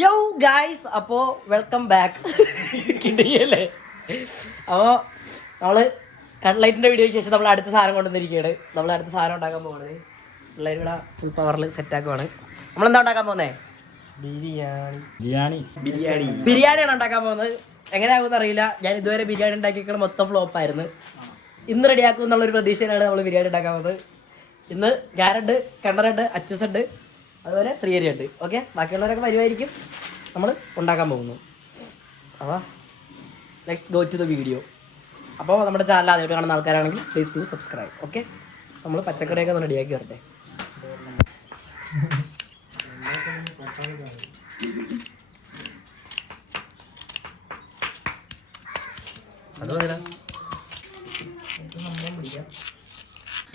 യോ ഗായ്സ്, അപ്പോൾ welcome back. കിട്ടിയല്ലേ? അപ്പോൾ നമ്മൾ കട്ട്ലൈറ്റിൻ്റെ വീഡിയോയ്ക്ക് ശേഷം നമ്മൾ അടുത്ത സാധനം കൊണ്ടുവന്നിരിക്കുകയാണ്. നമ്മൾ അടുത്ത സാധനം ഉണ്ടാക്കാൻ പോകുന്നത് പിള്ളേർ ഇവിടെ ഫുൾ പവറിൽ സെറ്റാക്കുവാണ്. നമ്മളെന്താ ഉണ്ടാക്കാൻ പോകുന്നത്? ബിരിയാണിയാണ് ഉണ്ടാക്കാൻ പോകുന്നത്. എങ്ങനെയാകുമെന്ന് അറിയില്ല. ഞാൻ ഇതുവരെ ബിരിയാണി ഉണ്ടാക്കിയിരിക്കുന്നത് മൊത്തം ഫ്ലോപ്പായിരുന്നു. ഇന്ന് റെഡിയാക്കും എന്നുള്ളൊരു പ്രതീക്ഷയിലാണ് നമ്മൾ ബിരിയാണി ഉണ്ടാക്കാൻ പോകുന്നത്. ഇന്ന് ഞാനുണ്ട്, കണ്ണറുണ്ട്, അച്ചസുണ്ട്, അതുപോലെ ശ്രീഹരിയുണ്ട്. ഓക്കെ, ബാക്കിയുള്ളവരൊക്കെ വരുമായിരിക്കും. നമ്മൾ ഉണ്ടാക്കാൻ പോകുന്നു. അപ്പോൾ let's go to the video. അപ്പോൾ നമ്മുടെ ചാനൽ ആദ്യമായിട്ട് കാണുന്ന ആൾക്കാരാണെങ്കിൽ പ്ലീസ് ഡു സബ്സ്ക്രൈബ്. ഓക്കെ, നമ്മൾ പച്ചക്കറിയൊക്കെ ഒന്ന് റെഡിയാക്കി വരട്ടെ. അത്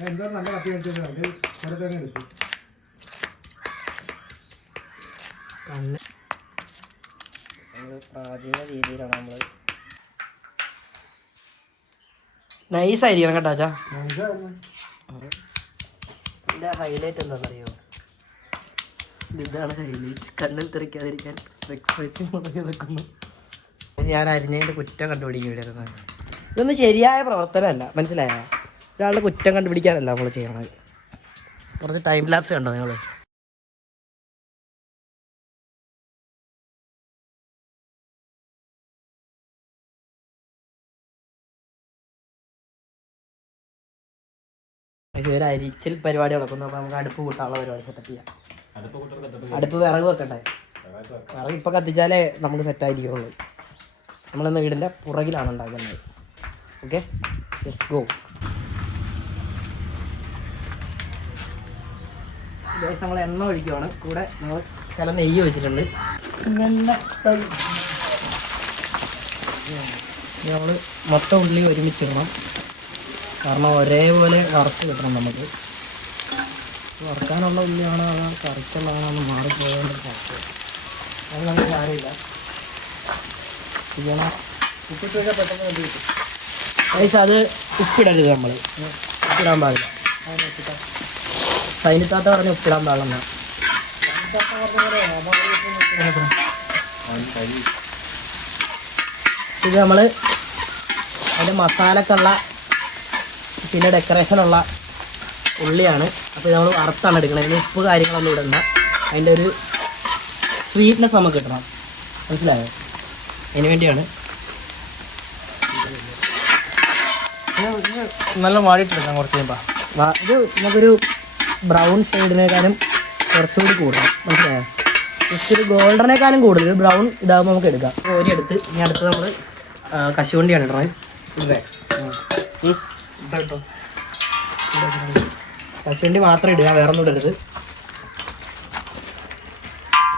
എന്താ നല്ല കത്തി എടുക്കും. പ്രാചീന രീതിയിലാണ് നമ്മൾ നൈസായിരിക്കണം കേട്ടോ. അച്ഛാ, ഇതിൻ്റെ ഹൈലൈറ്റ് എന്താണെന്നറിയോ? ഇതാണ് ഹൈലൈറ്റ്. കണ്ണിൽ തെറിക്കാതിരിക്കാൻ സ്പെക്സ് വെച്ച് മുടങ്ങി നിൽക്കുന്നു. ഞാൻ അരിഞ്ഞതിൻ്റെ കുറ്റം കണ്ടുപിടിക്കുകയായിരുന്നു. ഇതൊന്നും ശരിയായ പ്രവർത്തനമല്ല, മനസ്സിലായ? ഒരാളുടെ കുറ്റം കണ്ടുപിടിക്കാനല്ല നമ്മൾ ചെയ്യണത്. കുറച്ച് ടൈം ലാപ്സ് കണ്ടോ നിങ്ങൾ? ഒരു അരിച്ചിൽ പരിപാടി നടക്കുന്നു. അപ്പോൾ നമുക്ക് അടുപ്പ് കൂട്ടാനുള്ള പരിപാടി സെറ്റപ്പ് ചെയ്യാം. അടുപ്പ് വിറക് വെക്കട്ടെ. വിറക് ഇപ്പം കത്തിച്ചാലേ നമുക്ക് സെറ്റായിരിക്കുള്ളൂ. നമ്മളിന്ന് വീടിൻ്റെ പുറകിലാണ് ഉണ്ടാക്കുന്നത്. Okay, let's go. നമ്മൾ എണ്ണ ഒഴിക്കുവാണ്. കൂടെ നമ്മൾ ചില നെയ്യ് വെച്ചിട്ടുണ്ട്. നമ്മൾ മൊത്തം ഉള്ളി ഒരുമിച്ചിടണം. കാരണം ഒരേപോലെ വറുത്ത് കിട്ടണം. നമുക്ക് വറുക്കാനുള്ള ഉള്ളിയാണോ അതാണ് കറിക്കുള്ളതാണോ മാറിപ്പോയതിൻ്റെ കുഴപ്പം. അത് നമുക്ക് കാര്യമില്ല. ചെയ്യണം. ഉപ്പിട്ട് കഴിഞ്ഞാൽ പെട്ടെന്ന് കണ്ടു കിട്ടും. പൈസ അത് ഉപ്പിടരുത്. നമ്മൾ ഉപ്പിടാൻ പാടില്ല. സൈനിത്താത്ത പറഞ്ഞ് ഉപ്പിടാൻ പാടില്ല. ഇത് നമ്മൾ അതിൻ്റെ മസാലക്കുള്ള പിന്നെ ഡെക്കറേഷനുള്ള ഉള്ളിയാണ്. അപ്പോൾ നമ്മൾ വറുത്താണ് എടുക്കുന്നത്. അതിന് ഉപ്പ് കാര്യങ്ങളൊന്നും ഇടണ്ട. അതിൻ്റെ ഒരു സ്വീറ്റ്നെസ് നമുക്ക് കിട്ടണം. മനസ്സിലായോ? അതിന് വേണ്ടിയാണ്. നല്ല വാടിയിട്ടെടുക്കാം കുറച്ച് കഴിയുമ്പോൾ. ഇത് നമുക്കൊരു ബ്രൗൺ ഷെയ്ഡിനേക്കാളും കുറച്ചുകൂടി കൂടണം. മനസ്സിലായോ? ജസ്റ്റ് ഒരു ഗോൾഡനേക്കാളും കൂടുതൽ ബ്രൗൺ ഇതാകുമ്പോൾ നമുക്ക് എടുക്കാം. ഓരി എടുത്ത് ഇനി അടുത്ത് നമ്മൾ കശുവണ്ടിയാണ് ഇടണത്. കശുവണ്ടി മാത്രം ഇടുക, വേറെ ഒന്നും ഇടരുത്.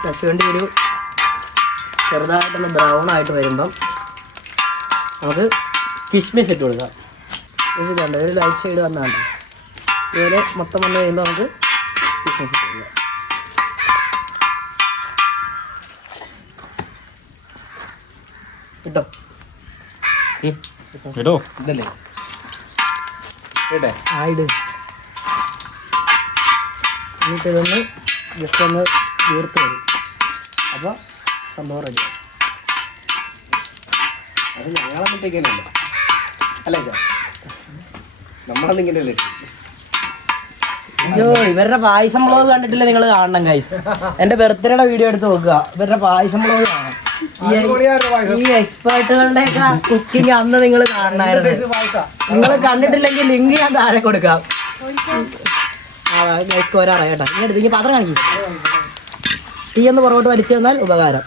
കശുവണ്ടി ഒരു ചെറുതായിട്ടൊന്ന് ബ്രൗൺ ആയിട്ട് വരുമ്പം നമുക്ക് കിസ്മിസ് ഇട്ട് കൊടുക്കാം. ഇത് കണ്ട ഒരു ലൈറ്റ് ഷെയ്ഡ് വന്നാണ്ട് ഇതുപോലെ മൊത്തം വന്ന് കഴിയുമ്പോൾ നമുക്ക് കിസ്മിസ് ഇട്ട് കൊടുക്കാം. ഇട്ടോ ഇടോ ഇതല്ലേ ആയിട്. എന്നിട്ട് ഇതൊന്ന് ജസ്റ്റ് ഒന്ന് വീർത്ത് വരും. അപ്പോൾ സംഭവം റെഡി. അത് ഞങ്ങളെന്നിട്ടേക്കല്ലേ അല്ലേ? നമ്മളെന്നിങ്ങനെയല്ലേ? അയ്യോ, ഇവരുടെ പായസം വ്ളോഗ് കണ്ടിട്ടില്ല നിങ്ങൾ? കാണണം ഗൈസ്. എൻ്റെ ബർത്ത്ഡേയുടെ വീഡിയോ എടുത്ത് നോക്കുക. ഇവരുടെ പായസം വ്ളോഗ് കാണാം. ഈ എക്സ്പേർട്ടുകളുടെയൊക്കെ കുക്കിംഗ് അന്ന് നിങ്ങൾ കാണണമായിരുന്നു. നിങ്ങൾ കണ്ടിട്ടില്ലെങ്കിൽ ലിങ്ക് ഞാൻ താഴെ കൊടുക്കാം. ഗൈസ് ഒരാറായി കേട്ടോ. ഇനി എടുത്ത് പാത്രം കാണിക്കും. തീ ഒന്ന് പുറകോട്ട് വലിച്ചു തന്നാൽ ഉപകാരം.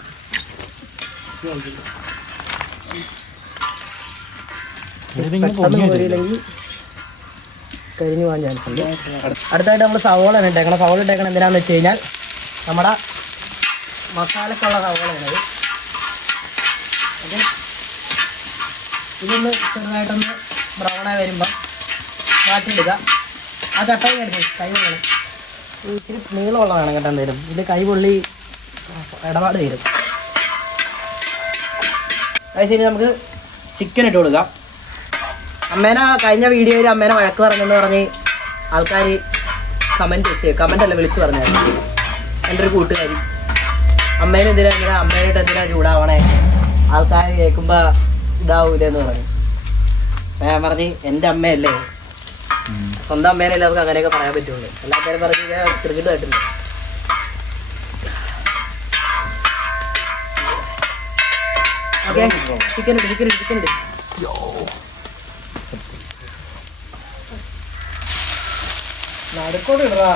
പോരില്ലെങ്കിൽ കരിഞ്ഞു പോകാൻ ചാൻസ് ഉണ്ട്. അടുത്തായിട്ട് നമ്മൾ സവോളയാണ് ഇട്ടേക്കണം. സവോള ഇട്ടേക്കണം എന്തിനാന്ന് വെച്ച് കഴിഞ്ഞാൽ നമ്മുടെ മസാലക്കുള്ള സവോളയാണത്. ഓക്കെ, ഇതൊന്ന് ചെറുതായിട്ടൊന്ന് ബ്രൗണായി വരുമ്പം മാറ്റിയെടുക്കുക. ആ ചട്ടയും എടുക്കും. കൈ പൊള്ളി ഇച്ചിരി നീളമുള്ളതാണ് കേട്ടോ. എന്തേലും ഇത് കൈ പൊള്ളി ഇടപാട് തരും. ശരി, നമുക്ക് ചിക്കൻ ഇട്ട് കൊടുക്കാം. അമ്മേനെ കഴിഞ്ഞ വീഡിയോയിൽ അമ്മേനെ വഴക്ക് പറഞ്ഞെന്ന് പറഞ്ഞ് ആൾക്കാർ കമൻറ്റ് അല്ല വിളിച്ച് പറഞ്ഞായിരുന്നു. എൻ്റെ ഒരു കൂട്ടുകാരി അമ്മേനെന്തിനാ ഇങ്ങനെ അമ്മേനായിട്ട് എന്തിനാ ചൂടാവണേ, ആൾക്കാർ കേൾക്കുമ്പോൾ ഇതാവൂലെന്ന് പറഞ്ഞു. ഞാൻ പറഞ്ഞ് എൻ്റെ അമ്മയല്ലേ, സ്വന്തം അമ്മേനല്ലേ നമുക്ക് അങ്ങനെയൊക്കെ പറയാൻ പറ്റുള്ളൂ. എല്ലാക്കാരും പറഞ്ഞ് ഞാൻ ക്രിക്കറ്റ് കേട്ടില്ല. ഓക്കെ, ചിക്കൻ ഇട്. നടുക്കോട് ഇടറാ.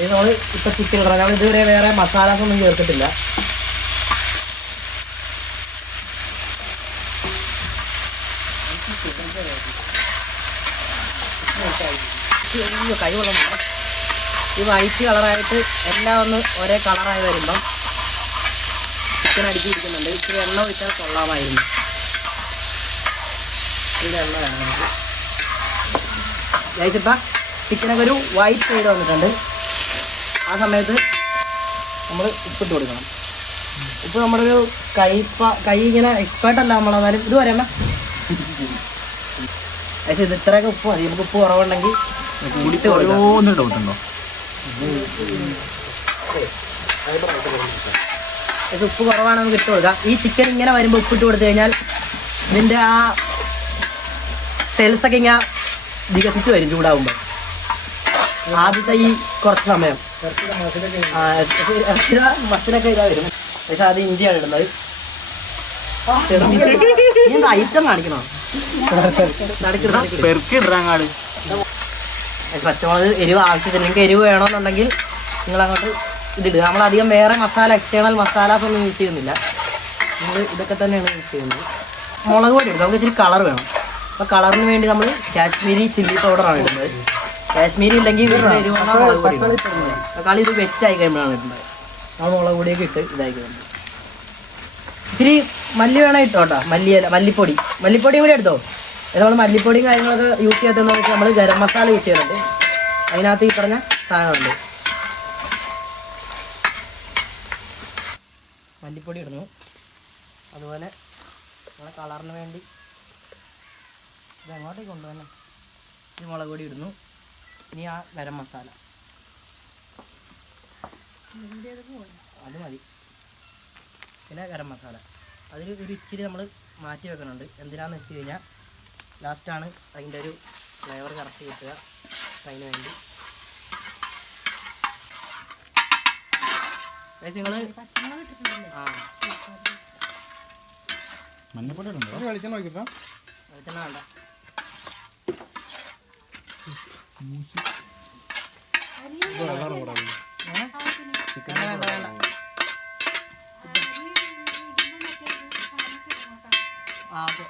ഇത് നമ്മൾ ഇപ്പം ചിക്കൻ ഇടണം. നമ്മൾ ഇതുവരെ വേറെ മസാലാസ് ഒന്നും ചേർത്തിട്ടില്ല. കൈ വെള്ളം വേണം. ഈ വൈറ്റ് കളറായിട്ട് എല്ലാം ഒന്ന് ഒരേ കളറായി വരുമ്പം ചിക്കൻ അടിച്ചിരിക്കുന്നുണ്ട്. ഇച്ചിരി എണ്ണ ഒഴിച്ചാൽ കൊള്ളാമായിരുന്നു. ഇതിൻ്റെ എണ്ണ വേണം നമുക്ക്. കഴിച്ചിപ്പം ചിക്കനൊക്കെ ഒരു വൈറ്റ് സൈഡ് വന്നിട്ടുണ്ട്. ആ സമയത്ത് നമ്മൾ ഉപ്പിട്ട് കൊടുക്കണം. ഉപ്പ് നമ്മുടെ ഒരു കൈ ഇങ്ങനെ എക്സ്പേർട്ടല്ല നമ്മൾ, എന്നാലും ഇത് പറയാമേ. പക്ഷേ ഇത് ഇത്രയൊക്കെ ഉപ്പ് മതി. നമുക്ക് ഉപ്പ് കുറവുണ്ടെങ്കിൽ കൂടിയിട്ട് ഓരോന്ന് ഡൗട്ടുണ്ടോ? ഇത് ഉപ്പ് കുറവാണ് നമുക്ക് ഇട്ട് കൊടുക്കാം. ഈ ചിക്കൻ ഇങ്ങനെ വരുമ്പോൾ ഉപ്പിട്ട് കൊടുത്തു കഴിഞ്ഞാൽ ഇതിൻ്റെ ആ സെൽസൊക്കെ ഇങ്ങനെ വികസിച്ച് വരും ചൂടാവുമ്പോൾ. ആദ്യത്തെ ഈ കുറച്ച് സമയം മസിലൊക്കെ ഇതാ വരും. പക്ഷെ അത് ഇഞ്ചിയാണ് ഇടുന്നത്. ഐറ്റം കാണിക്കണോ? പച്ചമുളക് എരിവ് ആവശ്യത്തിന്. നിങ്ങൾക്ക് എരിവ് വേണമെന്നുണ്ടെങ്കിൽ നിങ്ങൾ അങ്ങോട്ട് ഇതിടുക. നമ്മളധികം വേറെ മസാല, എക്സ്റ്റേണൽ മസാലാസ് ഒന്നും യൂസ് ചെയ്യുന്നില്ല. നമ്മൾ ഇതൊക്കെ തന്നെയാണ് യൂസ് ചെയ്യുന്നത്. മുളക് പൊടി ഇടും. നമുക്ക് ഇച്ചിരി കളർ വേണം. അപ്പോൾ കളറിന് വേണ്ടി നമ്മൾ കാശ്മീരി ചില്ലി പൗഡറാണ് ഇടുന്നത്. കാശ്മീരി ഇല്ലെങ്കിൽ വീട്ടിൽ എരിവുള്ള മുളക് പൊടി ഇടും. തക്കാളി ഇത് വെറ്റായി കഴിയുമ്പോഴാണ് ഇടുന്നത്. ആ മുളക് പൊടിയൊക്കെ ഇട്ട് ഇതായി കഴിയുമ്പോൾ ഇച്ചിരി മല്ലി വേണം ഇട്ടോട്ടോ. മല്ലിപ്പൊടിയും കൂടി എടുത്തോ. നമ്മൾ മല്ലിപ്പൊടിയും കാര്യങ്ങളൊക്കെ യൂസ് ചെയ്യാത്തതെന്ന് വെച്ചാൽ നമ്മൾ ഗരം മസാല യൂസ് ചെയ്യുന്നുണ്ട്. അതിനകത്ത് ഈ പറഞ്ഞ സാധനമുണ്ട്. മല്ലിപ്പൊടി ഇടുന്നു. അതുപോലെ നമ്മളെ കളറിന് വേണ്ടി ഇത് എങ്ങോട്ടേക്ക് കൊണ്ടുവന്നെ ഈ മുളക് പൊടി ഇടുന്നു. ഇനി ആ ഗരം മസാല അത് മതി. പിന്നെ ഗരം മസാല അതിൽ ഒരു ഇച്ചിരി നമ്മൾ മാറ്റി വെക്കുന്നുണ്ട്. എന്തിനാന്ന് വെച്ച് കഴിഞ്ഞാൽ ലാസ്റ്റാണ് അതിൻ്റെ ഒരു ഫ്ലേവർ കറക്റ്റ് കിട്ടുക. അതിന് വേണ്ടി നിങ്ങൾ മഞ്ഞപ്പൊടി വെളിച്ചെണ്ണ നോക്കിപ്പോ. വെളിച്ചെണ്ണ വേണ്ട. വേണ്ട. ആ ഓക്കെ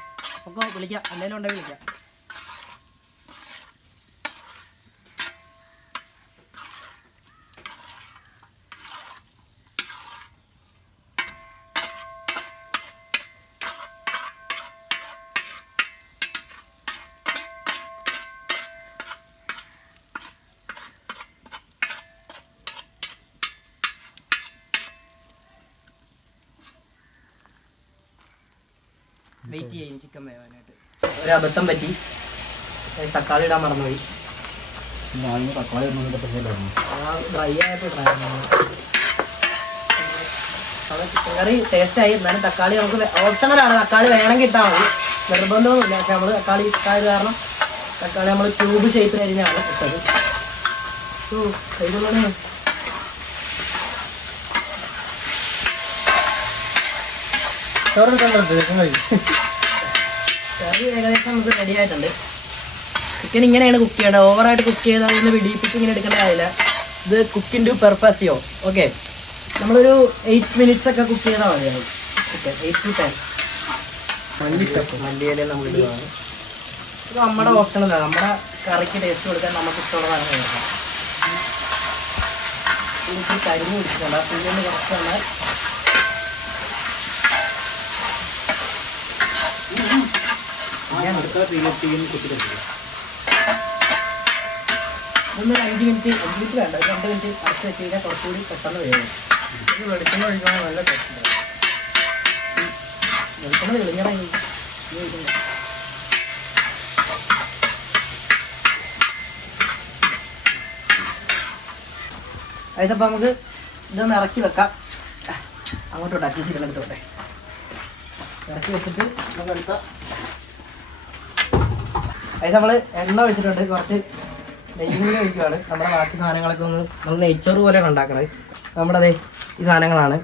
ഒക്കെ വിളിക്കാം. എന്തെങ്കിലും ഉണ്ടെങ്കിൽ വിളിക്കാം. വെയിറ്റ് ചെയ്യും ചിക്കൻ വേവാനായിട്ട്. ഒരു അബദ്ധം പറ്റി, തക്കാളി ഇടാൻ മറന്നുപോയി. തക്കാളി ഡ്രൈ ആയപ്പോൾ ചിക്കൻ കറി ടേസ്റ്റായി. എന്നാലും തക്കാളി നമുക്ക് ഓപ്ഷണലാണ്. തക്കാളി വേണമെങ്കിൽ ഇട്ടാൽ മതി, നിർബന്ധമൊന്നുമില്ല. പക്ഷെ നമ്മൾ തക്കാളി ഇഷ്ടമായത് കാരണം തക്കാളി നമ്മൾ ക്യൂബ് ഷേപ്പിൽ അരിഞ്ഞാണ് ഇട്ടത്. കൈകൊള്ളണേ. കറി ഏകദേശം നമുക്ക് റെഡി ആയിട്ടുണ്ട്. ചിക്കൻ ഇങ്ങനെയാണ് കുക്ക് ചെയ്യേണ്ടത്. ഓവറായിട്ട് കുക്ക് ചെയ്താൽ അതിന് വെടിയിപ്പിച്ച് ഇങ്ങനെ എടുക്കേണ്ട കാര്യമില്ല. ഇത് കുക്കിൻ ടു പെർഫെക്സിയോ. ഓക്കെ, നമ്മളൊരു 8 minutes ഒക്കെ കുക്ക് ചെയ്താൽ മതിയാവും. Okay, 8 to 10. മല്ലിയില നമ്മൾ ഇടുകയാണ്. ഇത് നമ്മുടെ ഓപ്ഷനല്ല, നമ്മുടെ കറിക്ക് ടേസ്റ്റ് കൊടുക്കാൻ നമുക്ക് ഇഷ്ടമുള്ളതാണ് നോക്കാം. എനിക്ക് കരിഞ്ഞ് പിടിച്ചിട്ടുണ്ട്. ആ പുള്ളിയൊന്ന് കുറച്ചാണ്. ഇതൊന്നൊരു 5 minute വേണ്ട, 2 minute അടച്ച് വെച്ച് കഴിഞ്ഞാൽ കുറച്ചുകൂടി പെട്ടെന്ന് വേണം. വെളിച്ചെണ്ണ ഒഴിക്കാൻ നല്ല ടേസ്റ്റ് ഉണ്ടാവും. വെളിച്ചെണ്ണ തെളിഞ്ഞടാ. അതിപ്പോൾ നമുക്ക് ഇതൊന്ന് ഇറക്കി വെക്കാം. അങ്ങോട്ടോട്ടെ അച്ഛൻ ചിക്കൻ എടുത്തോട്ടെ. ഇറക്കി വെച്ചിട്ട് നമുക്ക് എടുത്ത അതിന് നമ്മൾ എണ്ണ ഒഴിച്ചിട്ടുണ്ട്. കുറച്ച് നെയ്യും കൂടി ഒഴിക്കുകയാണ്. നമ്മുടെ ബാക്കി സാധനങ്ങളൊക്കെ ഒന്ന് നമ്മൾ നെയ്ച്ചോറ് പോലെയാണ് ഉണ്ടാക്കണത്. നമ്മുടെ അതെ ഈ സാധനങ്ങളാണ്: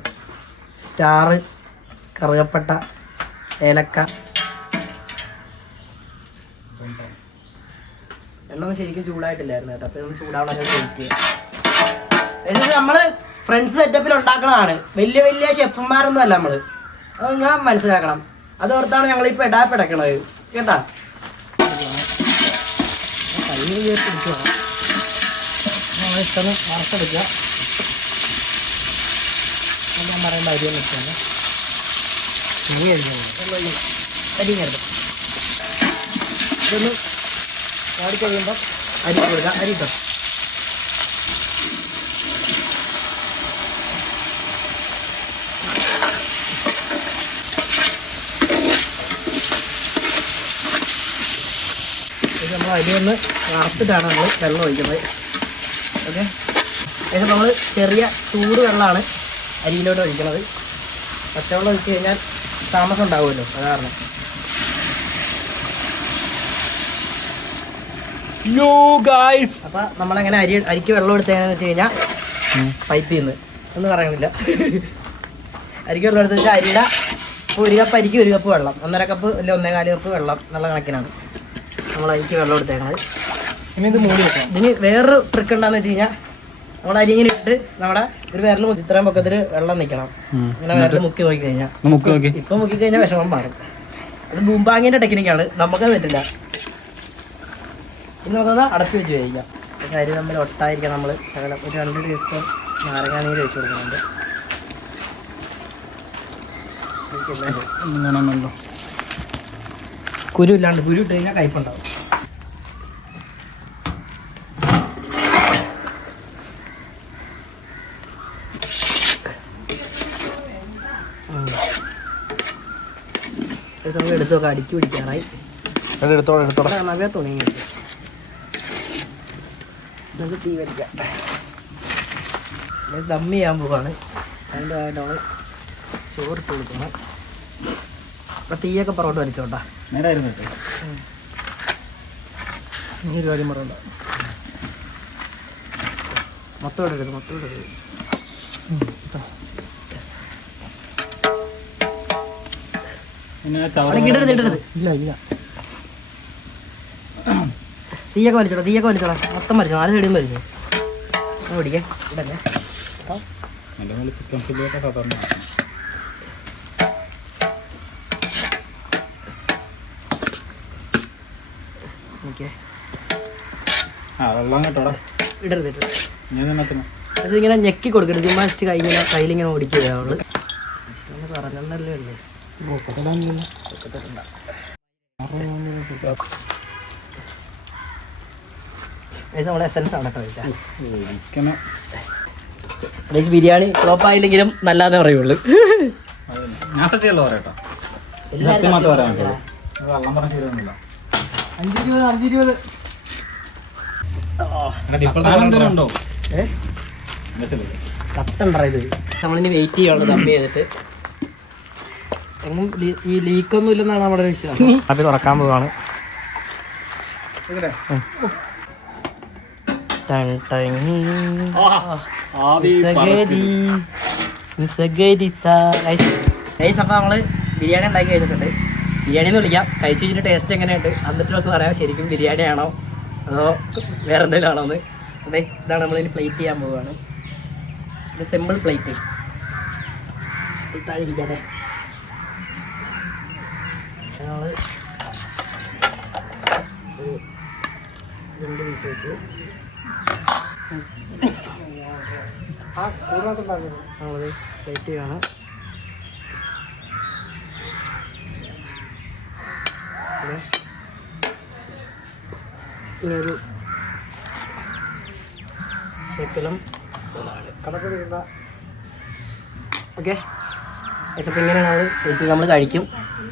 സ്റ്റാർ, കറുകപ്പട്ട, ഏലക്ക. എണ്ണ ഒന്നും ശരിക്കും ചൂടായിട്ടില്ലായിരുന്നു കേട്ടോ. അപ്പോൾ ഇതൊന്ന് ചൂടാവണമെങ്കിൽ വെയിറ്റ് ചെയ്യാം. ഇത് നമ്മൾ ഫ്രണ്ട്സ് സെറ്റപ്പിൽ ഉണ്ടാക്കണതാണ്. വലിയ വലിയ ഷെഫന്മാരൊന്നും അല്ല നമ്മൾ. അത് ഞാൻ മനസ്സിലാക്കണം. അതോർത്താണ് ഞങ്ങളിപ്പോൾ ഇടാപ്പിടക്കണത് കേട്ടാ. കയ്യിൽ പിടിച്ചു വേണം നമ്മൾ ഇഷ്ടം വറുത്തെടുക്കുക. ഞാൻ പറയേണ്ട അരിയും വെച്ചാൽ അരിയും കരുതും. ഇതൊന്ന് ഓടിക്കഴിയുമ്പോൾ അരി കൊടുക്കുക. അരി ഇട്ടോ. നമ്മൾ അരി ഒന്ന് വറുത്തിട്ടാണ് നമ്മൾ വെള്ളം ഒഴിക്കുന്നത്. ഓക്കെ, ഏകദേശം നമ്മൾ ചെറിയ ചൂട് വെള്ളമാണ് അരിയിലോട്ട് ഒഴിക്കുന്നത്. പച്ചവെള്ളം ഒഴിച്ച് കഴിഞ്ഞാൽ താമസം ഉണ്ടാവുമല്ലോ, അത് കാരണം. അപ്പം നമ്മളെങ്ങനെ അരിക്ക് വെള്ളം എടുത്തതെന്ന് വെച്ച് കഴിഞ്ഞാൽ പൈപ്പിൽ നിന്ന് ഒന്നും പറയണില്ല. അരിക്ക് വെള്ളം എടുത്ത് വെച്ചാൽ അരിയുടെ ഒരു കപ്പ് അരിക്ക് 1 കപ്പ് വെള്ളം, 1.5 കപ്പ് അല്ലെ 1.25 കപ്പ് വെള്ളം എന്നുള്ള കണക്കിനാണ് നമ്മൾ അരിക്ക് വെള്ളം എടുത്തേക്കണത്. ഇനി ഇത് മൂടി വെക്കാം. ഇതിന് വേറൊരു ട്രിക്ക് എന്താണെന്ന് വെച്ച് കഴിഞ്ഞാൽ നമ്മൾ അരി ഇങ്ങനെ ഇട്ട് നമ്മുടെ ഒരു വിരൽ ഇത്രയും പൊക്കത്തിൽ വെള്ളം നിൽക്കണം. ഇങ്ങനെ വിരൽ മുക്കി നോക്കി കഴിഞ്ഞാൽ ഇപ്പം മുക്കി കഴിഞ്ഞാൽ വിഷമം മാറും. അത് ബൂമ്പാങ്ങിൻ്റെ ടെക്നിക്കാണ്, നമുക്കത് പറ്റില്ല. ഇനി നമുക്കൊന്ന് അടച്ചു വെച്ച് കഴിക്കാം. പക്ഷേ അരി തമ്മിൽ ഒട്ടായിരിക്കാം. നമ്മൾ ശകലം ഒരു 2 ടീസ്പൂൺ നാരങ്ങാ നീര് ഒഴിച്ച് കൊടുക്കുന്നുണ്ട്. കുരു ഇല്ലാണ്ട്, കുരു ഇട്ട് കഴിഞ്ഞാൽ കയ്പുണ്ടാവും. നമ്മൾ എടുത്തു നോക്കാം. അടിച്ചു പിടിക്കാറായി. നവ്യ തുണി നമുക്ക് തീ വലിക്കാം. ദം ചെയ്യാൻ പോവാണ്. അതിൻ്റെ നമ്മൾ ചോറിട്ട് കൊടുക്കണം. അപ്പം തീയൊക്കെ പുറകോട്ട് വലിച്ചോട്ടാ. നീ ഒരു കാര്യം പറയണ്ട. മൊത്തം ഇടരുത്, മൊത്തം ഇടരുത്. ഇടരുത്. ഇല്ല ഇല്ല, തീയൊക്കെ വലിച്ചോടാ, തീയൊക്കെ വലിച്ചോടാ. മൊത്തം വലിച്ചോ, 4 സൈഡിലും വലിച്ചോ. പിടിക്കേ ഇടല്ലേ. ഇടരുത്. ഇതിങ്ങനെ ഞെക്കി കൊടുക്കരുത്. ചുമ്മാ ജസ്റ്റ് കയ്യിലിങ്ങനെ ഓടിക്കുക. പറഞ്ഞല്ലേ ഉള്ളൂ. നമ്മുടെ എസൻസ് ആണ് കേട്ടോ. ബിരിയാണി ഫ്ലോപ്പ് ആയില്ലെങ്കിലും നല്ലതെന്നേ പറയുള്ളൂ. കത്തണ്ട ഇത്. നമ്മളിനി വെയിറ്റ് ചെയ്യാനുള്ളൂ ദം ചെയ്തിട്ട്. എങ്ങും ഈ ലീക്കൊന്നും ഇല്ലെന്നാണ് നമ്മുടെ വിശ്വാസം. അത് തുറക്കാൻ പോവാണ്. അപ്പം നമ്മള് ബിരിയാണി ഉണ്ടാക്കി കഴിഞ്ഞിട്ടുണ്ട്. ബിരിയാണി എന്ന് വിളിക്കാം. കഴിച്ചു കഴിഞ്ഞിട്ട് ടേസ്റ്റ് എങ്ങനെയുണ്ട് എന്നിട്ട് നമുക്ക് പറയാം ശരിക്കും ബിരിയാണി ആണോ അതോ വേറെ എന്തെങ്കിലും ആണോ എന്ന്. അതെ, ഇതാണ് നമ്മളിനി പ്ലേറ്റ് ചെയ്യാൻ പോവുകയാണ്. ഇത് സിമ്പിൾ പ്ലേറ്റ്. താഴെയിരിക്കാതെ ഞങ്ങൾ 2 പീസ് വെച്ച് നമ്മളത് പ്ലേറ്റ് ചെയ്യാണ്. ഇനിയൊരു ശകലം സലാഡ് അതൊക്കെ വീണ്ട. ഓക്കെ, അപ്പം ഇങ്ങനെയാണ് പ്ലേറ്റ് നമ്മൾ കഴിക്കും.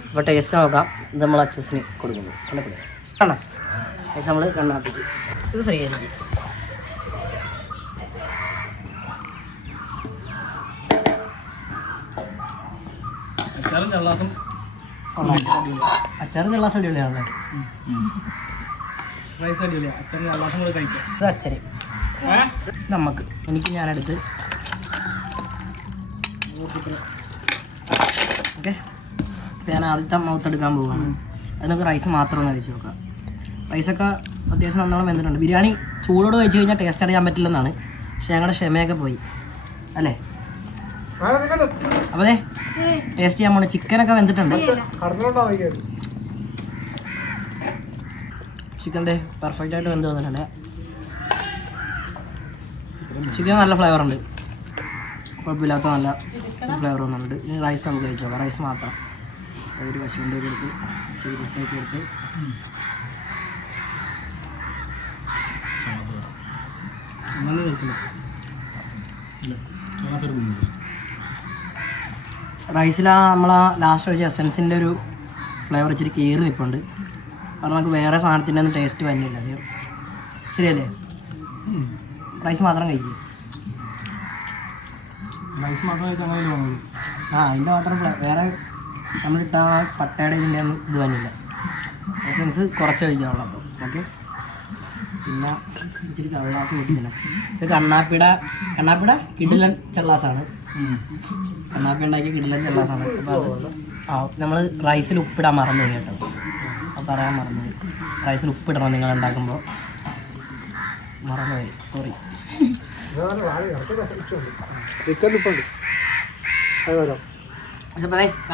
അപ്പോൾ ടേസ്റ്റ് നോക്കാം. ഇത് നമ്മൾ അച്ചൂസിന് കൊടുക്കുന്നു. കണ്ടപ്പോൾ കണ്ണ നമ്മൾ കണ്ണാപ്പിക്കും. ഇത് ഫ്രീ ആയിരിക്കും. അച്ചാറും ചള്ളാസും അച്ചാറ് ചെള്ളാസ് അടിപൊളിയാണല്ലേ. റൈസ് അടിപൊളിയാ. അച്ചാറും ചള്ളാസും കൂടെ കഴിക്കാം. ഇത് അച്ഛന് നമുക്ക് എനിക്ക് ഞാനെടുത്ത് ഓക്കെ. ഞാൻ ആദ്യത്തെ മൗത്തെടുക്കാൻ പോവുകയാണ്. അത് നമുക്ക് റൈസ് മാത്രം ഒന്ന് കഴിച്ച് നോക്കാം. റൈസൊക്കെ അത്യാവശ്യം നല്ലോണം വെന്തിട്ടുണ്ട്. ബിരിയാണി ചൂടോട് കഴിച്ച് കഴിഞ്ഞാൽ ടേസ്റ്റ് അറിയാൻ പറ്റില്ലെന്നാണ്, പക്ഷെ ഞങ്ങളുടെ ക്ഷമയൊക്കെ പോയി അല്ലേ. അപ്പോൾ അതെ ടേസ്റ്റ് ചെയ്യാൻ പോണേ. ചിക്കനൊക്കെ വെന്തിട്ടുണ്ട്. ചിക്കൻ്റെ പെർഫെക്റ്റ് ആയിട്ട് വെന്ത് വന്നിട്ടുണ്ട്. ചിക്കൻ നല്ല ഫ്ലേവർ ഉണ്ട്, കുഴപ്പമില്ലാത്ത നല്ല ഫ്ലേവർ വന്നിട്ടുണ്ട്. ഇനി റൈസ് നമുക്ക് കഴിച്ചു നോക്കാം. റൈസ് മാത്രം ഒരു കശുവണ്ടിയൊക്കെ എടുത്ത് ഇച്ചിരി കുട്ടയൊക്കെ എടുത്ത് അങ്ങനെ കഴിക്കില്ല. റൈസിലാ നമ്മളാ ലാസ്റ്റ് കഴിച്ച എസൻസിൻ്റെ ഒരു ഫ്ലേവർ ഇച്ചിരി കയറി നിൽപ്പുണ്ട്. കാരണം നമുക്ക് വേറെ സാധനത്തിൻ്റെ ഒന്നും ടേസ്റ്റ് വന്നില്ല. അതെയോ ശരിയല്ലേ? റൈസ് മാത്രം കഴിക്കും. റൈസ് മാത്രം കഴിച്ചാൽ അങ്ങനെ തോന്നുന്നു. അതിൻ്റെ മാത്രം വേറെ നമ്മളിട്ട പട്ടയുടെ ഇതിൻ്റെ ഒന്നും ഇത് വന്നില്ല. എസൻസ് കുറച്ച് കഴിക്കാനുള്ള. അപ്പം ഓക്കെ. പിന്നെ ഇച്ചിരി ചള്ളാസ് കിട്ടില്ല. ഇത് കണ്ണാപ്പിയുടെ കിടിലൻ ചള്ളാസാണ്. കണ്ണാപ്പി ഉണ്ടാക്കിയ കിടിലൻ ചള്ളാസാണ്. അപ്പോൾ അത് നമ്മൾ റൈസിൽ ഉപ്പിടാൻ മറന്നു പോയി കേട്ടോ. അപ്പോൾ പറയാൻ മറന്നു പോയി. റൈസിൽ ഉപ്പിടണം നിങ്ങൾ ഉണ്ടാക്കുമ്പോൾ. മറന്നുപോയി, സോറി.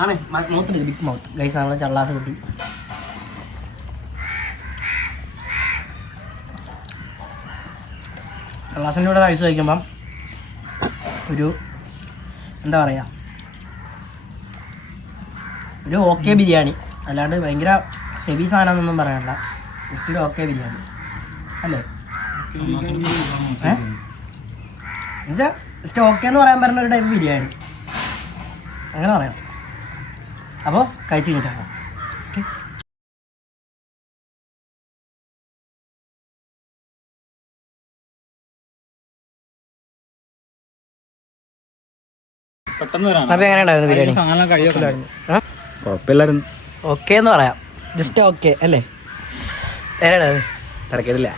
ആണ് മൗത്ത് ബിഗ് മൗത്ത് ഗൈസ്. നമ്മൾ ചള്ളാസ് കിട്ടി. ചള്ളാസിൻ്റെ കൂടെ റൈസ് കഴിക്കുമ്പം ഒരു എന്താ പറയുക, ഒരു ഓക്കെ ബിരിയാണി. അല്ലാണ്ട് ഭയങ്കര ഹെവി സാധനമൊന്നും പറയാനില്ല. ജസ്റ്റ് ഒരു ഓക്കെ ബിരിയാണി അല്ലേ? എന്നുവെച്ചാൽ ജസ്റ്റ് ഓക്കെ എന്ന് പറയാൻ പറ്റുന്ന ഒരു ടൈപ്പ് ബിരിയാണി അങ്ങനെ പറയാം. അപ്പോൾ കഴിച്ച് കഴിഞ്ഞിട്ടാണ് ഓക്കെ. പെട്ടെന്ന് വരാം. അപ്പോൾ എങ്ങനെയുണ്ടായിരുന്നു ബിരിയാണി? സാധനം കഴിയൊക്കെല്ലായിരുന്നു. കുഴപ്പമില്ലായിരുന്നു. ഓക്കെ എന്ന് പറയാം. ജസ്റ്റ് ഓക്കെ അല്ലേ? എങ്ങനെയാണ്? തിരക്കേടില്ല.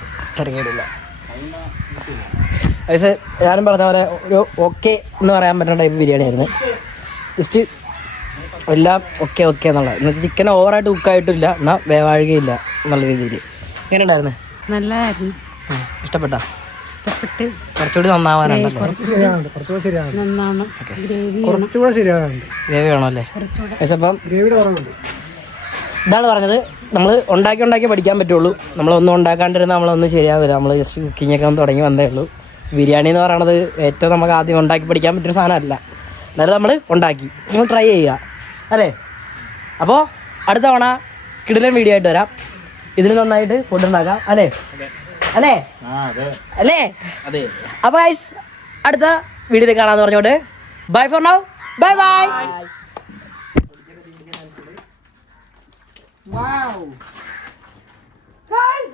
വയസ്സ് ഞാനും പറഞ്ഞ പോലെ ഒരു ഓക്കെ എന്ന് പറയാൻ പറ്റുന്ന ടൈപ്പ് ബിരിയാണി ആയിരുന്നു. ജസ്റ്റ് എല്ലാം ഓക്കെ എന്നുള്ളത്. എന്ന് വെച്ചാൽ ചിക്കൻ ഓവറായിട്ട് കുക്കായിട്ടില്ല, എന്നാൽ വേവാഴുകയില്ല എന്നുള്ള രീതിയിൽ. എങ്ങനെ ഉണ്ടായിരുന്നു? നല്ലതായിരുന്നു. ഇഷ്ടപ്പെട്ടോ? ഇഷ്ടപ്പെട്ട്. കുറച്ചുകൂടി നന്നാവാനുണ്ടല്ലോ. നന്നാവണം. ഗ്രേവി വേണോ അല്ലേ? അപ്പം ഇതാണ് പറഞ്ഞത്. നമ്മൾ ഉണ്ടാക്കി പഠിക്കാൻ പറ്റുള്ളൂ. നമ്മളൊന്നും ഉണ്ടാക്കാണ്ടിരുന്നാൽ നമ്മളൊന്നും ശരിയാവില്ല. നമ്മൾ ജസ്റ്റ് കുക്കിങ്ങൊക്കെ ഒന്ന് തുടങ്ങി വന്നേ ഉള്ളൂ. ബിരിയാണി എന്ന് പറയണത് ഏറ്റവും നമുക്ക് ആദ്യം ഉണ്ടാക്കി പഠിക്കാൻ പറ്റിയൊരു സാധനമല്ല. എന്നാലും നമ്മൾ ഉണ്ടാക്കി നിങ്ങൾ ട്രൈ ചെയ്യുക അല്ലേ? അപ്പോൾ അടുത്ത തവണ കിടിലൻ വീഡിയോ ആയിട്ട് വരാം. ഇതിന് നന്നായിട്ട് ഫുഡ് ഉണ്ടാക്കാം അല്ലേ? അപ്പോൾ ഗൈസ് അടുത്ത വീഡിയോയിൽ കാണാമെന്ന് പറഞ്ഞോട്ട് bye for now. Bye. Wow! Guys,